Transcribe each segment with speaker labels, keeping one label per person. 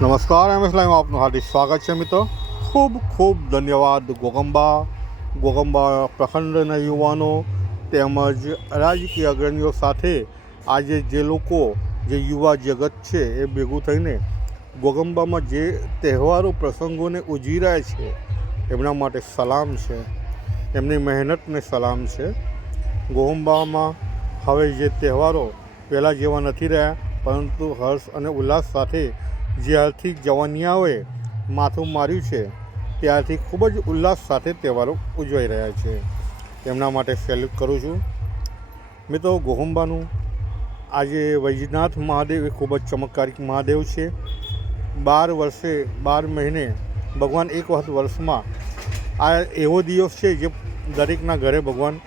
Speaker 1: નમસ્કાર M S આપનું હાર્દિક સ્વાગત છે મિત્રો. ખૂબ ખૂબ ધન્યવાદ ગોગંબા. ગોગંબા પ્રખંડના યુવાનો તેમજ રાજકીય અગ્રણીઓ સાથે આજે જે લોકો, જે યુવા જગત છે એ ભેગું થઈને ગોગંબામાં જે તહેવારો, પ્રસંગોને ઉજવી રહ્યા છે, એમના માટે સલામ છે. એમની મહેનતને સલામ છે. ગોગંબામાં હવે જે તહેવારો પહેલાં જેવા નથી રહ્યા, પરંતુ હર્ષ અને ઉલ્લાસ સાથે જ્યારથી જવાનિયાઓએ માથું માર્યું છે, ત્યારથી ખૂબ જ ઉલ્લાસ સાથે તહેવારો ઉજવાઈ રહ્યા છે. તેમના માટે સેલ્યુટ કરું છું. મિત્રો, ગોહંબાનું આજે વૈજનાથ મહાદેવ એ ખૂબ જ ચમત્કારિક મહાદેવ છે. બાર વર્ષે, બાર મહિને ભગવાન એક વખત વર્ષમાં આ એવો દિવસ છે જે દરેકના ઘરે ભગવાન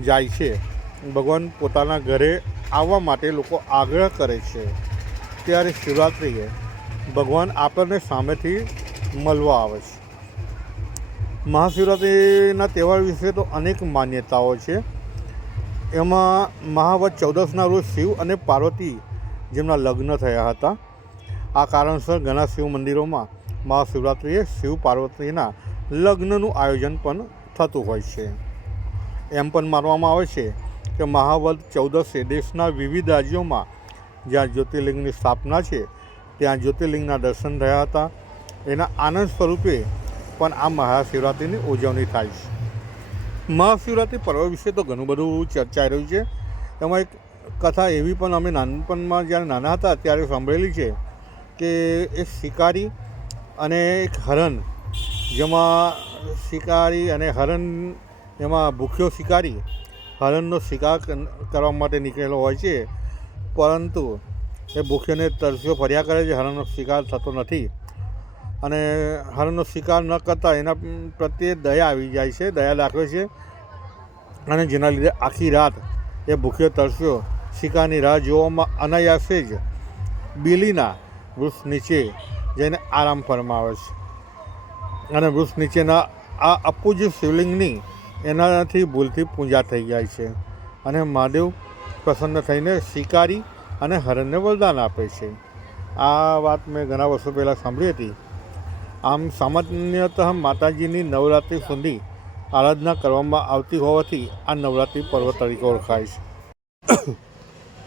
Speaker 1: જાય છે. ભગવાન પોતાના ઘરે આવવા માટે લોકો આગ્રહ કરે છે. ત્યારે શિવરાત્રિએ ભગવાન આપણને સામેથી મળવા આવે છે. મહાશિવરાત્રિના તહેવાર વિશે તો અનેક માન્યતાઓ છે. એમાં મહાવત ચૌદસના રોજ શિવ અને પાર્વતી જેમના લગ્ન થયા હતા. આ કારણસર ઘણા શિવ મંદિરોમાં મહાશિવરાત્રિએ શિવ પાર્વતીના લગ્નનું આયોજન પણ થતું હોય છે. એમ પણ માનવામાં આવે છે કે મહાવત ચૌદસે દેશના વિવિધ રાજ્યોમાં જ્યાં જ્યોતિર્લિંગની સ્થાપના છે, ત્યાં જ્યોતિર્લિંગના દર્શન થયા હતા. એના આનંદ સ્વરૂપે પણ આ મહાશિવરાત્રિની ઉજવણી થાય છે. મહાશિવરાત્રિ પર્વ વિશે તો ઘણું બધું ચર્ચાઈ રહ્યું છે. એમાં એક કથા એવી પણ અમે નાનપણમાં જ્યારે નાના હતા ત્યારે સાંભળેલી છે કે એક શિકારી અને એક હરણ, જેમાં શિકારી અને હરણ, એમાં ભૂખ્યો શિકારી હરણનો શિકાર કરવા માટે નીકળેલો હોય છે. પરંતુ એ ભૂખ્યોને તરસ્યો ફર્યા કરે છે. હરણનો શિકાર થતો નથી. અને હરણનો શિકાર ન કરતા એના પ્રત્યે દયા આવી જાય છે, દયા દાખવે છે. અને જેના લીધે આખી રાત એ ભૂખ્યો તરસ્યો. શિકારની રાહ જોવામાં અનાયાસે જ બીલીના વૃક્ષ નીચે જઈને આરામ ફરમાવે છે. અને વૃક્ષ નીચેના આ અપૂજ શિવલિંગની એનાથી ભૂલથી પૂજા થઈ જાય છે. અને મહાદેવ પ્રસન્ન થઈને શિકારી અને હરણને વરદાન આપે છે. આ વાત મેં ઘણા વર્ષો પહેલાં સાંભળી હતી. આમ સામાન્યતઃ માતાજીની નવરાત્રિ સુધી આરાધના કરવામાં આવતી હોવાથી આ નવરાત્રિ પર્વ તરીકે ઓળખાય છે.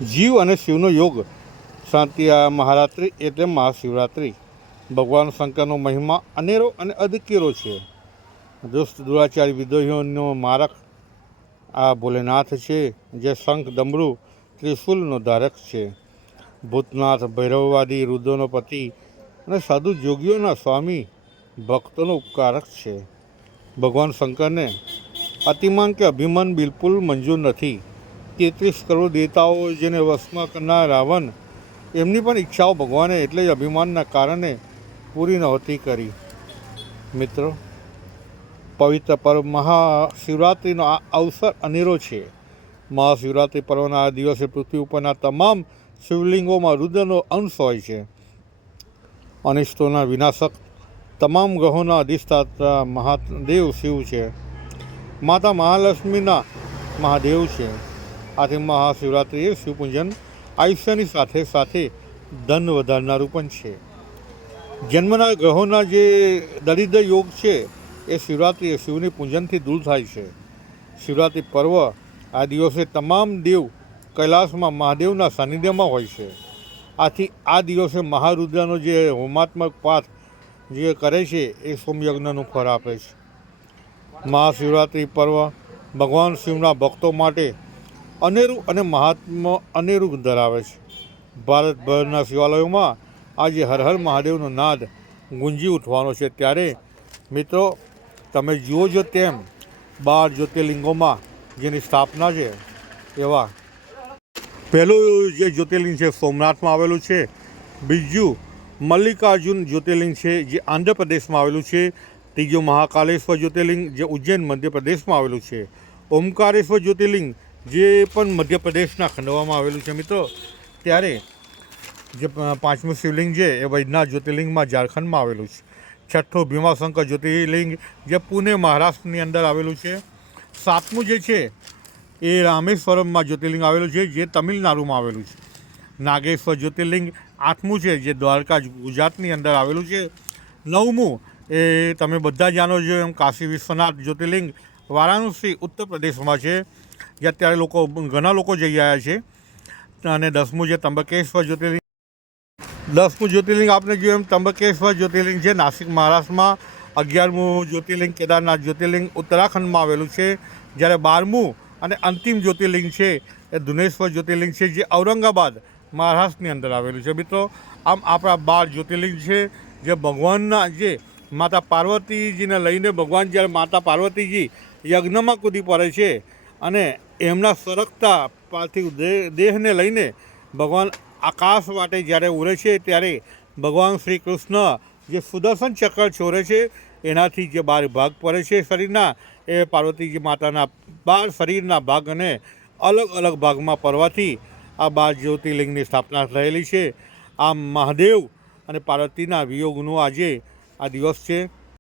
Speaker 1: જીવ અને શિવનો યોગ, શાંતિ આ મહારાત્રિ એટલે મહાશિવરાત્રિ. ભગવાન શંકરનો મહિમા અનેરો અને અદકેરો છે. દુષ્ટ, દુરાચારી વિદ્રોહીઓનો મારક આ ભોલેનાથ છે, જે શંખ ડમરૂ ત્રિશુલનો ધારક છે. ભૂતનાથ, ભૈરવવાદી, રુદ્રનો પતિ અને સાધુ જોગીઓના સ્વામી ભક્તોનો ઉપકારક છે. ભગવાન શંકરને અતિમાન કે અભિમાન બિલકુલ મંજૂર નથી. તેત્રીસ કરોડ દેવતાઓ જેને વશમાં કરનાર રાવણ, એમની પણ ઈચ્છાઓ ભગવાને એટલે જ અભિમાનના કારણે પૂરી નહોતી કરી. મિત્રો પવિત્ર પર્વ, મહાશિવરાત્રિનો આ અવસર અનેરો છે. મહાશિવરાત્રિ પર્વના આ દિવસે પૃથ્વી ઉપરના તમામ શિવલિંગોમાં રુદ્રનો અંશ હોય છે. અનિષ્ટોના વિનાશક તમામ ગ્રહોના અધિષ્ઠાતા મહાદેવ શિવ છે. માતા મહાલક્ષ્મીના મહાદેવ છે. આથી મહાશિવરાત્રિ એ શિવપૂજન આયુષ્યની સાથે સાથે ધન વધારનારું પણ છે. જન્મના ગ્રહોના જે દરિદ્ર યોગ છે એ શિવરાત્રિ, એ શિવની પૂજનથી દૂર થાય છે. શિવરાત્રિ પર્વ આ દિવસે તમામ દેવ કૈલાસમાં મહાદેવના સાનિધ્યમાં હોય છે. આથી આ દિવસે મહારુદ્રનો જે હોમાત્મક પાઠ જે કરે છે, એ સોમયજ્ઞનું ફળ આપે છે. મહાશિવરાત્રિ પર્વ ભગવાન શિવના ભક્તો માટે અનેરું અને મહાત્મા, અનેરું ધરાવે છે. ભારતભરના શિવાલયોમાં આજે હર હર મહાદેવનો નાદ ગુંજી ઉઠવાનો છે. ત્યારે મિત્રો તમે જુઓ છો તેમ બાર જ્યોતિર્લિંગોમાં જેની સ્થાપના છે, એવા પહેલું જે જ્યોતિર્લિંગ છે, સોમનાથમાં આવેલું છે. બીજું મલ્લિકાર્જુન જ્યોતિર્લિંગ છે, જે આંધ્રપ્રદેશમાં આવેલું છે. ત્રીજું મહાકાલેશ્વર જ્યોતિર્લિંગ, જે ઉજ્જૈન મધ્યપ્રદેશમાં આવેલું છે. ઓમકારેશ્વર જ્યોતિર્લિંગ, જે પણ મધ્યપ્રદેશના ખંડવામાં આવેલું છે મિત્રો. ત્યારે જે પાંચમું શિવલિંગ છે, એ વૈદ્યનાથ જ્યોતિર્લિંગમાં ઝારખંડમાં આવેલું છે. છઠ્ઠું ભીમાશંકર જ્યોતિર્લિંગ જે પુણે મહારાષ્ટ્રની અંદર આવેલું છે. સાતમું જે છે, એ રામેશ્વરમમાં જ્યોતિર્લિંગ આવેલું છે, જે તમિલનાડુમાં આવેલું છે. નાગેશ્વર જ્યોતિર્લિંગ આઠમું છે, જે દ્વારકા ગુજરાતની અંદર આવેલું છે. નવમું, એ તમે બધા જાણો છો એમ કાશી વિશ્વનાથ જ્યોતિર્લિંગ વારાણસી ઉત્તર પ્રદેશમાં છે, જે અત્યારે લોકો ઘણા લોકો જઈ આવ્યા છે. અને દસમું જે ત્રંબકેશ્વર જ્યોતિર્લિંગ દસમું જ્યોતિર્લિંગ આપણે જોયું એમ ત્રંબકેશ્વર જ્યોતિર્લિંગ છે, નાસિક મહારાષ્ટ્રમાં. અગિયારમું જ્યોતિર્લિંગ કેદારનાથ જ્યોતિર્લિંગ ઉત્તરાખંડમાં આવેલું છે. જ્યારે બારમું અને અંતિમ જ્યોતિર્લિંગ છે, એ ધુનેશ્વર જ્યોતિર્લિંગ છે, જે ઔરંગાબાદ મહારાષ્ટ્રની અંદર આવેલું છે. મિત્રો, આમ આપણા બાર જ્યોતિર્લિંગ છે, જે ભગવાનના જે માતા પાર્વતીજીને લઈને ભગવાન જ્યારે માતા પાર્વતીજી યજ્ઞમાં કૂદી પડે છે અને એમના સરકતા પાર્થિવ દેહ દેહને લઈને ભગવાન આકાશ માટે જ્યારે ઉડે છે, ત્યારે ભગવાન શ્રી કૃષ્ણ જે સુદર્શન ચક્ર છોડે છે, એનાથી જે બાર ભાગ પડે છે શરીરના, એ પાર્વતીજી માતાના બાર શરીરના ભાગ અને અલગ અલગ ભાગમાં પડવાથી આ બાર જ્યોતિર્લિંગની સ્થાપના થયેલી છે. આ મહાદેવ અને પાર્વતીના વિયોગનું આજે આ દિવસ છે.